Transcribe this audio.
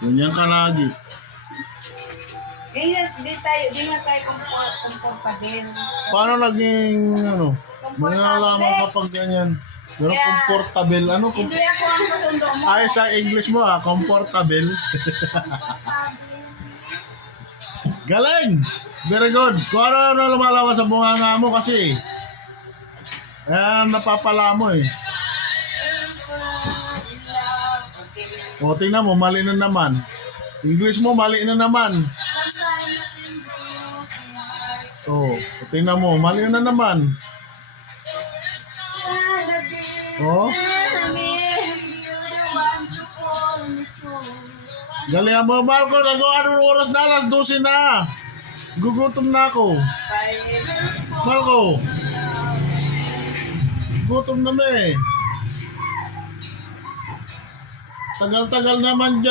Ganyan ka lagi. Di nga tayo komportable. Paano naging ano? May Komportable. nalaman kapag ganyan. Pero Kaya, comfortable. Ano? Hindi ako ang kasundo mo. Ay, sa English mo comfortable. Galing! Very good. Kung ano lumalawas sa bunganga mo kasi. Ayan, napapala mo eh. O, tingnan mo, mali na naman. English mo, mali na naman. O, tingnan mo, mali na naman. O, galingan mo, Marco. Anong oras na? Alas 12 na. Gugutom na ako. Marco. Gutom na eh. Tagal-tagal naman dyan.